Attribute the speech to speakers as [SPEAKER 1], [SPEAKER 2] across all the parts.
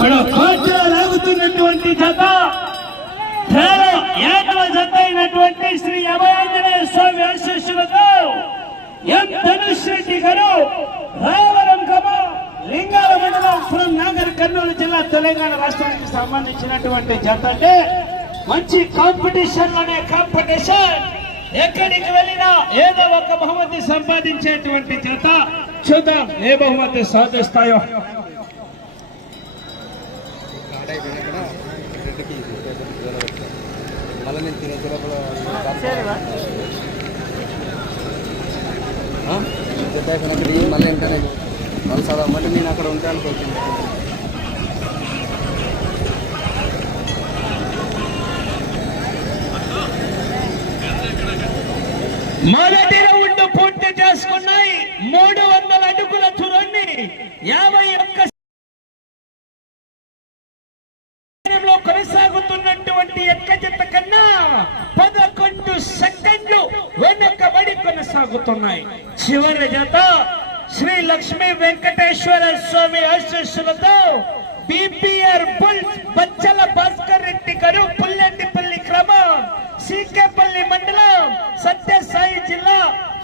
[SPEAKER 1] మన కోర్టులో లాగుతున్నటువంటి జత ఏకవ జత అయినటువంటి శ్రీ అభయాంజనేయ స్వామి ఆశీస్సులతో ఎం ధనుష్ రెడ్డి గారు రాయవరం కమ లింగాల మండలం నాగర్ కర్నూలు జిల్లా తెలంగాణ రాష్ట్రానికి సంబంధించినటువంటి జత అంటే మంచి కాంపిటీషన్లోనే కాంపిటీషన్. ఎక్కడికి వెళ్ళినా ఏదో ఒక బహుమతి సంపాదించేటువంటి జత చూద్దాం ఏ బహుమతి సాధిస్తాయో.
[SPEAKER 2] మళ్ళీ నేను తినే లోపల మళ్ళీ వెంటనే వాళ్ళు చదవమంటే నేను అక్కడ ఉంటాను అనుకోవచ్చు
[SPEAKER 1] మొదటి రౌండ్ పూర్తి చేసుకున్నాయి. మూడు వందల అడుగుల చురండి యాభై ఒక్క సమయంలో కొనసాగుతున్నటువంటి ఎక్క జత కన్నా పదకొండు సెకండ్లు వెనకబడి కొనసాగుతున్నాయి చివరి జత శ్రీ లక్ష్మీ వెంకటేశ్వర స్వామి ఆశీస్సులతో బిపిఆర్ బుల్స్ బచ్చల భాస్కర్ రెడ్డి గారు పుల్లెడ్డిపల్లి క్రమం సీకేపల్లి మండలం సత్యసాయి జిల్లా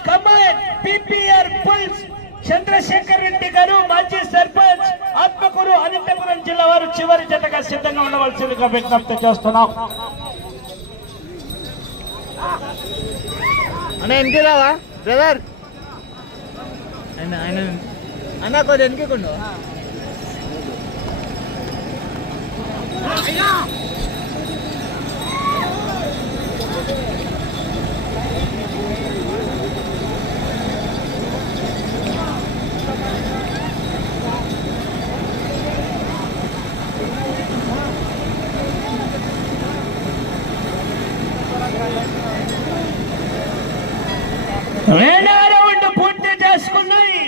[SPEAKER 1] command PPR bulls Chandrasekhar Reddy గారు మాజీ సర్పంచ్ ఆత్మకూరు అనంతపురం జిల్లా వారు చివరి జతగా సిద్ధంగా ఉండవలసిందిగా విజ్ఞప్తి చేస్తున్నాం.
[SPEAKER 3] అన్న వెనక్కి రావా బ్రదర్ ఆయన ఆయన అన్న కొద్ది వెనక్కి కొండు
[SPEAKER 1] రెండవ రౌండ్ పూర్తి చేసుకున్నాయి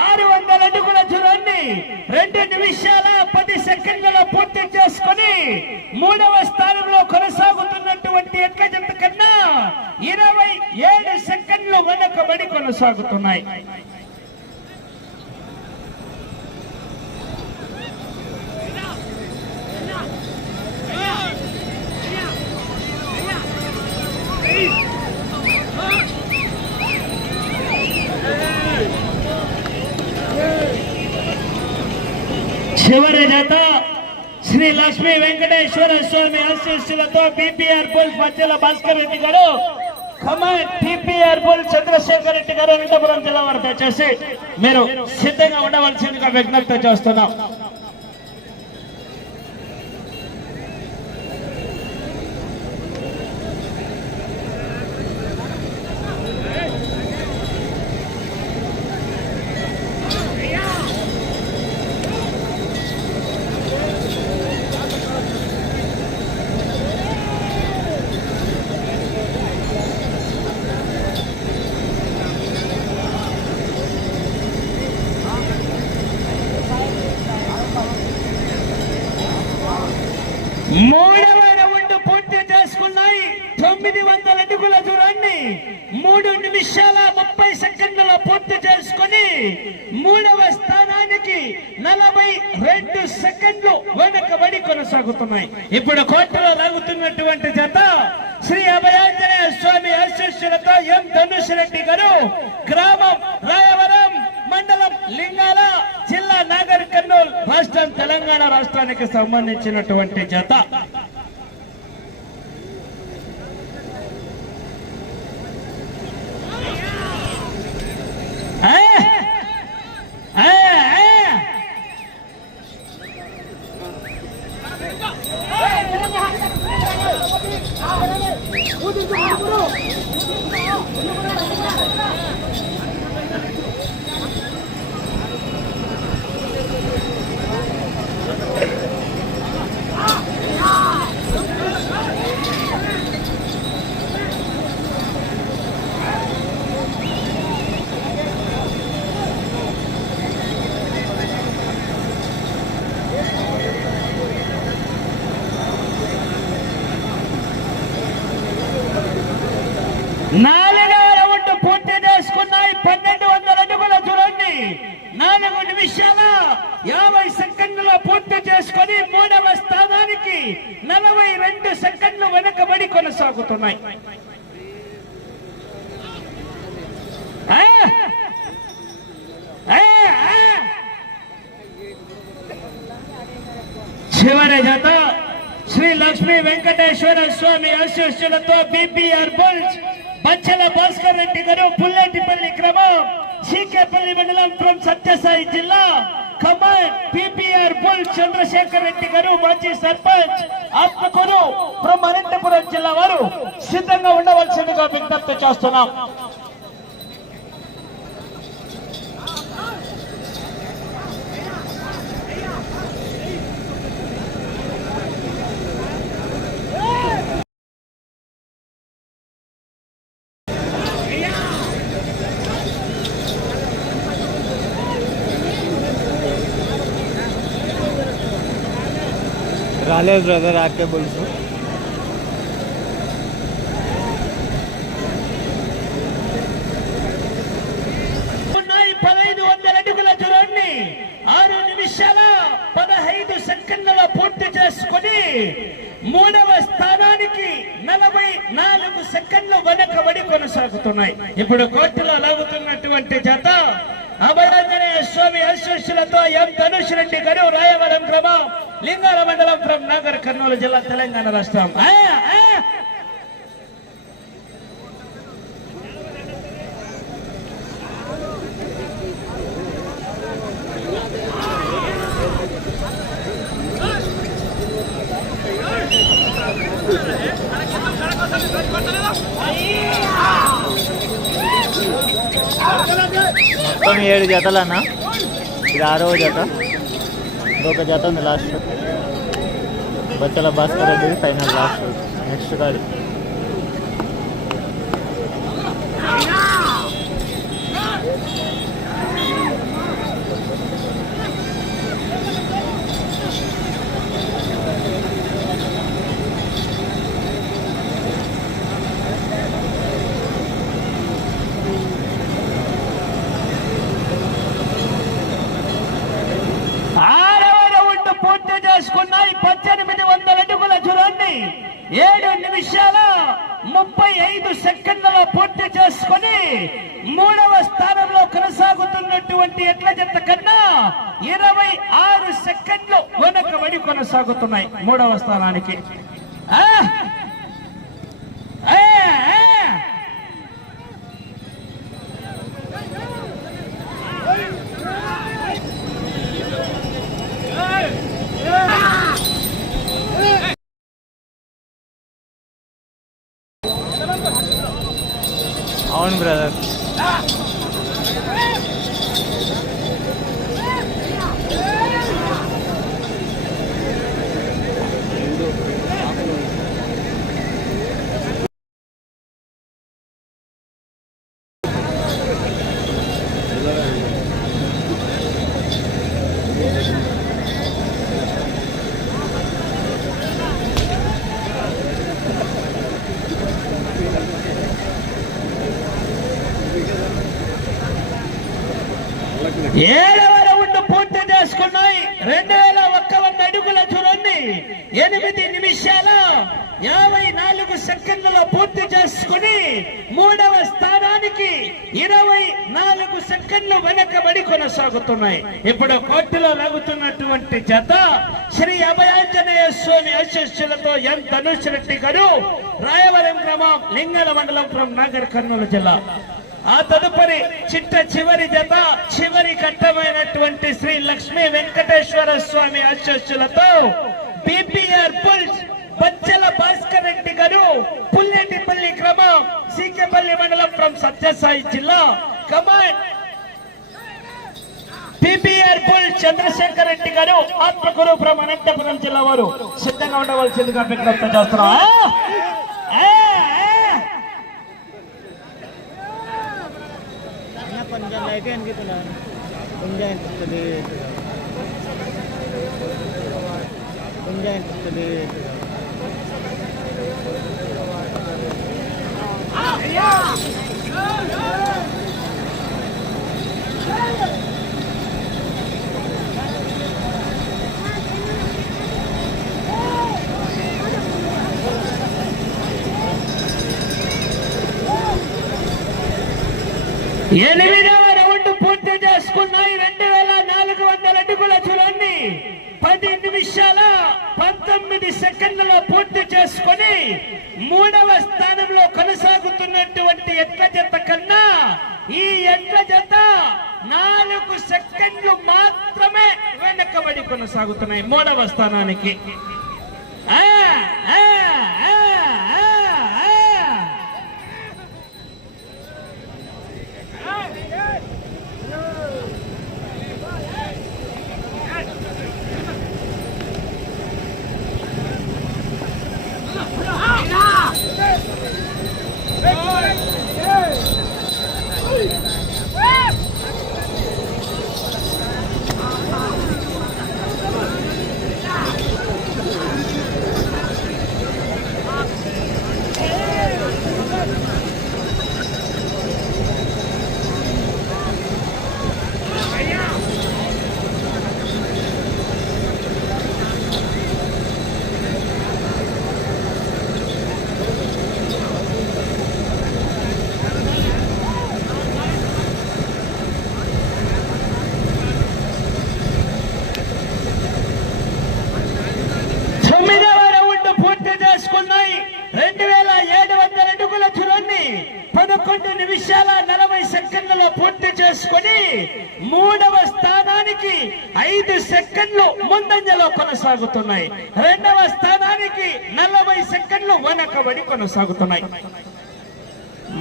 [SPEAKER 1] ఆరు వందల అడుగుల దూరాన్ని రెండు నిమిషాల పది సెకండ్లలో పూర్తి చేసుకుని మూడవ స్థానంలో కొనసాగుతున్నటువంటి ఎట్ల జంట కన్నా ఇరవై ఏడు సెకండ్లు వెనకబడి కొనసాగుతున్నాయి చివరి జత శ్రీ లక్ష్మీ వెంకటేశ్వర స్వామి ఆశీస్సులతో బీపీఆర్ పోల్ మధ్యల భాస్కర్ రెడ్డి గారు కమాండ్ టీపీఆర్ చంద్రశేఖర్ రెడ్డి గారు అనంతపురం జిల్లా వారు దయచేసి మీరు సిద్ధంగా ఉండవలసిందిగా విజ్ఞప్తి చేస్తున్నాం. మూడవ రౌండ్ పూర్తి చేసుకున్నాయి. తొమ్మిది వందల అడుగుల దూరాన్ని మూడు నిమిషాల ముప్పై సెకండ్ల పూర్తి చేసుకుని మూడవ స్థానానికి నలభై రెండు సెకండ్లు వెనకబడి కొనసాగుతున్నాయి. ఇప్పుడు కోర్టులో లాగుతున్నటువంటి జత శ్రీ అభయాంజనేయ స్వామి ఆశీస్సులతో ఎం ధనుష్ రెడ్డి గారు గ్రామం రాయవరం మండలం లింగాల జిల్లా నాగర్ కర్నూలు రాష్ట్రం తెలంగాణ రాష్ట్రానికి సంబంధించినటువంటి జత ఆ! ఆ! ఆ! కొనసాగుతున్నాయి ఆ! ఆ! ఆ! చివరి జత శ్రీ లక్ష్మీ వెంకటేశ్వర స్వామి ఆశీస్సులతో బీపీఆర్ బుల్స్ బచ్చల భాస్కర్ రెడ్డి గారు పుల్లెటిపల్లి క్రమం సీకేపల్లి మండలం ఫ్రం సత్యసాయి జిల్లా. కమాండ్ పీపీఆర్ బుల్ చంద్రశేఖర్ రెడ్డి గారు మాజీ సర్పంచ్ ఆత్మకూరు ఫ్రం అనంతపురం జిల్లా వారు. సిద్ధంగా ఉండవలసిందిగా విజ్ఞప్తి చేస్తున్నాం.
[SPEAKER 3] రాలేదు బ్రదర్ ఆ కేబుల్స్
[SPEAKER 1] ఉన్నాయి పదహైదు వందల అడుగుల దూరాన్ని ఆరు నిమిషాల పదహైదు సెకండ్ల పూర్తి చేసుకుని మూడవ స్థానానికి నలభై నాలుగు సెకండ్లు వెనకబడి కొనసాగుతున్నాయి. ఇప్పుడు కోర్టులో లాగుతున్నటువంటి జత అభయాంజనేయ స్వామి ఆశీస్సులతో ఎం ధనుష్ రెడ్డి లింగాల మండలం ఫ్రమ్ నాగర్ కర్నూలు జిల్లా తెలంగాణ రాష్ట్రం.
[SPEAKER 3] మొత్తం ఏడు జతలన్నా? ఇది ఆరో జత. ఇంకొక జత ఉంది last Bachala Bhaskar Reddy final last next కాడి
[SPEAKER 1] ఆరవ రౌండ్ పూర్తి చేసుకున్నాయి పద్దెనిమిది వందల అడుగుల దూరాన్ని ఏడు నిమిషాల ముప్పై ఐదు సెకండ్ల పూర్తి చేసుకుని మూడవ స్థానంలో కొనసాగుతున్నటువంటి ఎట్ల జత కన్నా ఇరవై ఆరు సెకండ్లు వెనకబడి కొనసాగుతున్నాయి మూడవ స్థానానికి ఆ! ఆ! ఆ!
[SPEAKER 3] అవును బ్రదర్
[SPEAKER 1] ఏడవ రౌండ్ పూర్తి చేసుకున్నాయి రెండు వేల ఒక్క వంద అడుగుల దూరాన్ని ఎనిమిది నిమిషాల యాభై నాలుగు సెకండ్లలో పూర్తి చేసుకుని మూడవ స్థానానికి ఇరవై నాలుగు సెకండ్లు వెనకబడి కొనసాగుతున్నాయి. ఇప్పుడు కోర్టులో లాగుతున్నటువంటి జత శ్రీ అభయాంజనేయ స్వామి ఆశీస్సులతో ఎం. ధనుష్ రెడ్డి గారు రాయవరం గ్రామం లింగల మండలం ఫ్రం నాగర్ కర్నూలు జిల్లా. ఆ తదుపరి చిట్ట చివరి జత చివరి ఘట్టమైనటువంటి శ్రీ లక్ష్మీ వెంకటేశ్వర స్వామి ఆశస్సులతో బిపిఆర్ పుల్స్ బచ్చల భాస్కర్ రెడ్డి గారు పుల్లేటిపల్లి క్రమం సీకేపల్లి మండలం ఫ్రం సత్యసాయి జిల్లా command PPR bull Chandrasekhar Reddy garu Atmakur from Anantapuram జిల్లా వారు సిద్ధంగా ఉండవలసిందిగా విజ్ఞప్తి చేస్తున్నాం ఆ! ఆ! ఆ!
[SPEAKER 3] కొంచెం
[SPEAKER 1] ఎనిమిదవ రౌండ్ పూర్తి చేసుకున్నాయి. రెండు వేల నాలుగు వందల అడుగుల చూడండి పది నిమిషాల పంతొమ్మిది సెకండ్లలో పూర్తి చేసుకొని మూడవ స్థానంలో కొనసాగుతున్నటువంటి ఎట్ల జత కన్నా ఈ ఎట్ల జత నాలుగు సెకండ్లు మాత్రమే వెనకబడి కొనసాగుతున్నాయి. మూడవ స్థానానికి. ఆ, ఆ, ఆ, ఆ, ఆ. తొమ్మిదవ రౌండ్ పూర్తి చేసుకున్నాయి రెండు వేల ఏడు వందల అడుగుల దూరాన్ని పదకొండు నిమిషాల నలభై సెకండ్లలో పూర్తి చేసుకొని మూడవ స్థానానికి ఐదు సెకండ్లు ముందంజలో కొనసాగుతున్నాయి. రెండవ స్థానానికి నలభై సెకండ్లు వెనకబడి కొనసాగుతున్నాయి.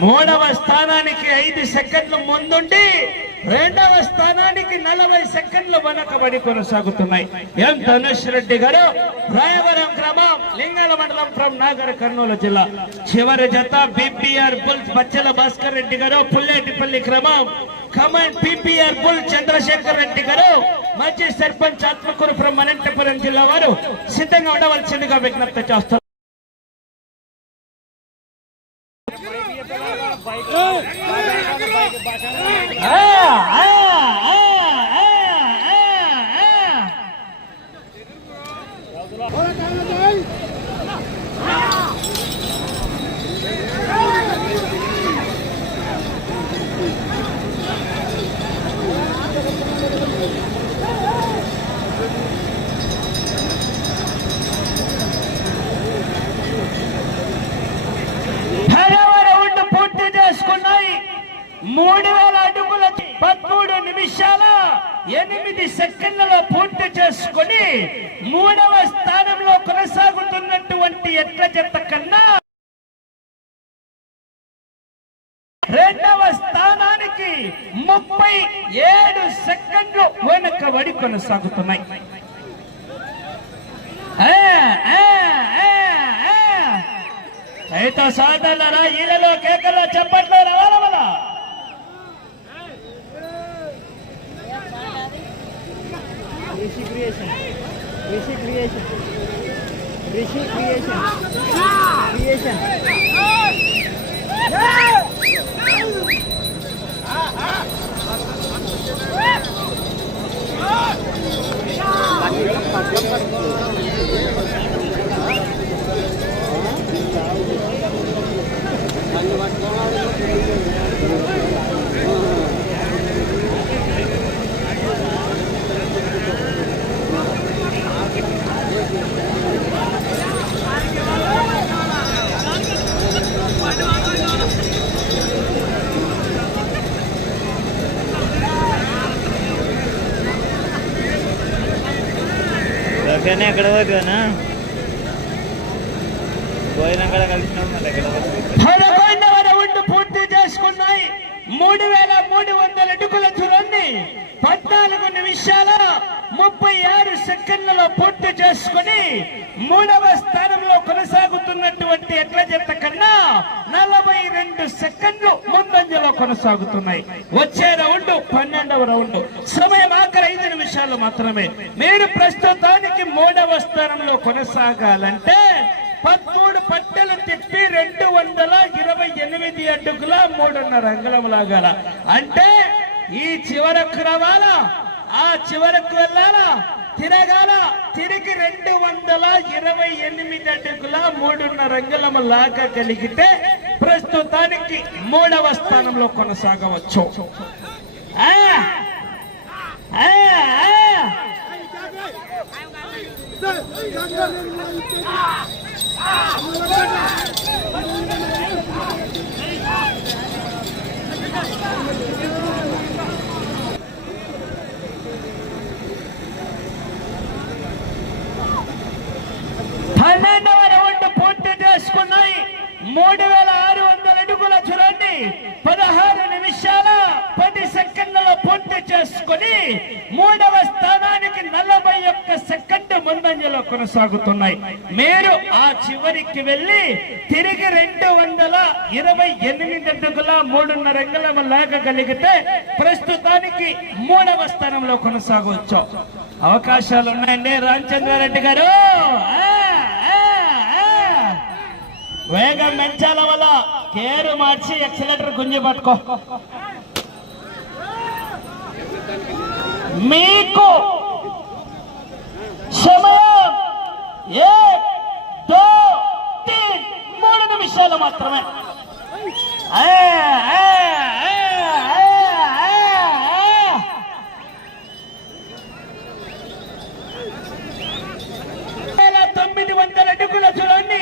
[SPEAKER 1] మూడవ స్థానానికి ఐదు సెకండ్లు ముందుండి రెండవ స్థానానికి నలభై సెకండ్లు వెనకబడి కొనసాగుతున్నాయి. ఎం ధనుష్ రెడ్డి గారు రాయవరం గ్రామం లింగాల మండలం ఫ్రం నాగర్ కర్నూలు జిల్లా. చివరి జత బిపిఆర్ బుల్స్ బచ్చల భాస్కర్ రెడ్డి గారు పుల్లేటిపల్లి క్రమం కమాండ్ పిపిఆర్ బుల్ చంద్రశేఖర్ రెడ్డి గారు మాజీ సర్పంచ్ ఆత్మకూరు ఫ్రం అనంతపురం జిల్లా వారు సిద్ధంగా ఉండవలసిందిగా విజ్ఞప్తి చేస్తారు ఆ, ఆ, ఆ, ఆ, ఆ, ఆ. పదవ రౌండ్ పూర్తి చేసుకున్నాయి మూడు వేల అడుగుల పదమూడు నిమిషాల ఎనిమిది సెకండ్లలో పూర్తి చేసుకొని మూడవ స్థానంలో కొనసాగుతున్నటువంటి ఎట్ల జత కన్నా రెండవ స్థానానికి ముప్పై ఏడు సెకండ్లు వెనుకబడి కొనసాగుతున్నాయి. అయితే ఆ, ఈలలో కేకల్లో చెప్పట్లో రావాల
[SPEAKER 3] Rishi creation Rishi creation Rishi creation creation కానీ ఎక్కడ పోతుందనా పోయినా కూడా కలిసినాం ఎక్కడ పోతుంది
[SPEAKER 1] పదకొండవ పూర్తి చేసుకున్నాయి. మూడు వేల మూడు వందల అడుగుల దూరాన్ని పద్నాలుగు నిమిషాల ముప్పై ఆరు సెకండ్లలో పూర్తి చేసుకుని మూడవ స్థానంలో కొనసాగుతున్నటువంటి ఎట్ల చెత్త కన్నా నలభై రెండు సెకండ్లు ముందంజలో కొనసాగుతున్నాయి. వచ్చే రౌండ్ పన్నెండవ రౌండ్. సమయం ఆఖరి ఐదు నిమిషాలు మాత్రమే. మీరు ప్రస్తుతానికి మూడవ స్థానంలో కొనసాగాలంటే పదమూడు పట్టెలు తిప్పి రెండు వందల ఇరవై ఎనిమిది అడుగుల మూడున్నర అంగుళం లాగాల అంటే ఈ చివరకు రావాలా? ఆ చివరకు వెళ్ళాలా? తిరగాల. తిరిగి రెండు వందల ఇరవై ఎనిమిది అడుగుల మూడున్నర అంగుళం లాగా కలిగితే ప్రస్తుతానికి మూడవ స్థానంలో కొనసాగవచ్చు. ఆ! ఆ! ఆ! పన్నెండవ రౌండ్ పూర్తి చేసుకున్నాయి మూడు వేల ఆరు వందల అడుగుల చూడండి పదహారు నిమిషాల పది సెకండ్లలో పూర్తి చేసుకుని మూడవ స్థానానికి నలభై ఒక్క సెకండ్ ముందంజలో కొనసాగుతున్నాయి. మీరు ఆ చివరికి వెళ్ళి తిరిగి రెండు వందల ఇరవై ఎనిమిది అడుగుల మూడున్నర అంగుళం లాగగలిగితే ప్రస్తుతానికి మూడవ స్థానంలో కొనసాగవచ్చు. అవకాశాలు ఉన్నాయండి రామచంద్రారెడ్డి గారు. వేగం పెంచాల వల్ల కేరు మార్చి ఎక్సలేటర్ గుంజి పట్టుకో. మీకు సమయం ఏ మూడు నిమిషాలు మాత్రమే. వేల తొమ్మిది వందల అడుగుల చూడండి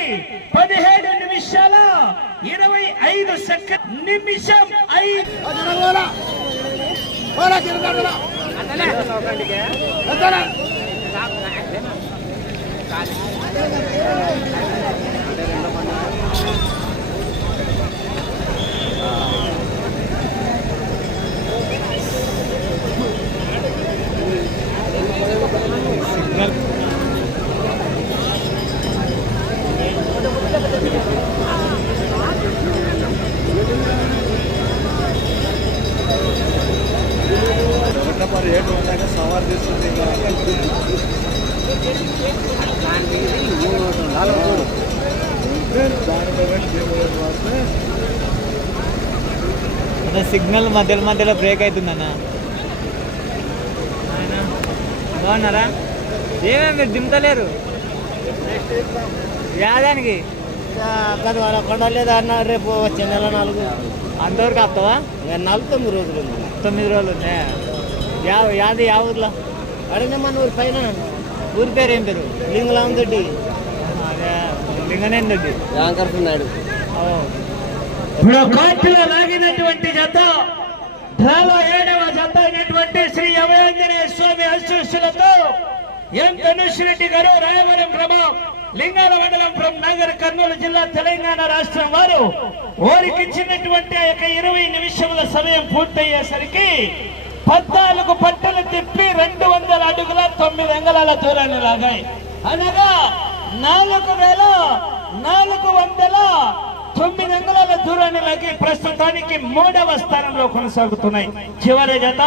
[SPEAKER 1] పదిహేడు నిమిషాల ఇరవై ఐదు సెకండ్ నిమిషం ఐదు.
[SPEAKER 3] సిగ్నల్
[SPEAKER 2] రేటు ఉంటాక సవాల్ చేస్తుంది
[SPEAKER 3] అదే సిగ్నల్ మధ్యలో మధ్యలో బ్రేక్ అవుతుందన్న. బాగున్నారా? ఏమేమి మీరు దింపలేరు? యాదానికి?
[SPEAKER 4] కాదు కొండలేదు అన్నారు రేపు వచ్చే నెల నాలుగు.
[SPEAKER 3] అంతవరకు ఆపుతావా?
[SPEAKER 4] నాలుగు తొమ్మిది రోజులు
[SPEAKER 3] తొమ్మిది రోజులు ఉన్నాయా యా యాది యా ఊర్లో?
[SPEAKER 4] అడిగిన మన ఊరి పైన.
[SPEAKER 3] ఊరి పేరు ఏం పేరు?
[SPEAKER 4] లింగలాం దొడ్డి
[SPEAKER 2] యాంకర్ నాయుడు.
[SPEAKER 1] ఇప్పుడు కోర్టులో లాగినటువంటి జత డ్రాలో ఏడవ జత అయినటువంటి శ్రీ అభయాంజనేయ స్వామి ఆశీస్సులతో ఎం ధనుష్ రెడ్డి గారు రాయవరం గ్రామం లింగాల మండలం ఫ్రం నగర్ కర్నూలు జిల్లా తెలంగాణ రాష్ట్రం వారు ఓరికిచ్చినటువంటి ఆ యొక్క ఇరవై నిమిషముల సమయం పూర్తయ్యేసరికి పద్నాలుగు పట్టలు తిప్పి రెండు వందల అడుగుల తొమ్మిది అంగళాల దూరాన్ని లాగాయి. అనగా నాలుగు వేల నాలుగు వందల తొమ్మిది అంగుళాల దూరాన్ని లాగి ప్రస్తుతానికి మూడవ స్థానంలో కొనసాగుతున్నాయి. చివరి జత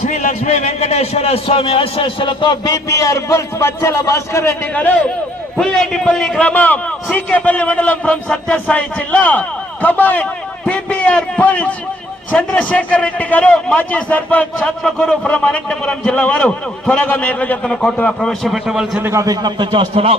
[SPEAKER 1] శ్రీ లక్ష్మీ వెంకటేశ్వర స్వామి ఆశీస్సులతో బీపీఆర్ బుల్స్ బచ్చల భాస్కర్ రెడ్డి గారు పుల్లేటిపల్లి గ్రామం సీకేపల్లి మండలం ఫ్రం సత్యసాయి జిల్లా. కమాండ్ పీపీఆర్ బుల్స్ చంద్రశేఖర్ రెడ్డి గారు మాజీ సర్పంచ్ ఆత్మకూరు ఫ్రం అనంతపురం జిల్లా వారు త్వరగా నేర్ల జతను కోర్టుగా ప్రవేశపెట్టవలసిందిగా విజ్ఞప్తి చేస్తున్నాం.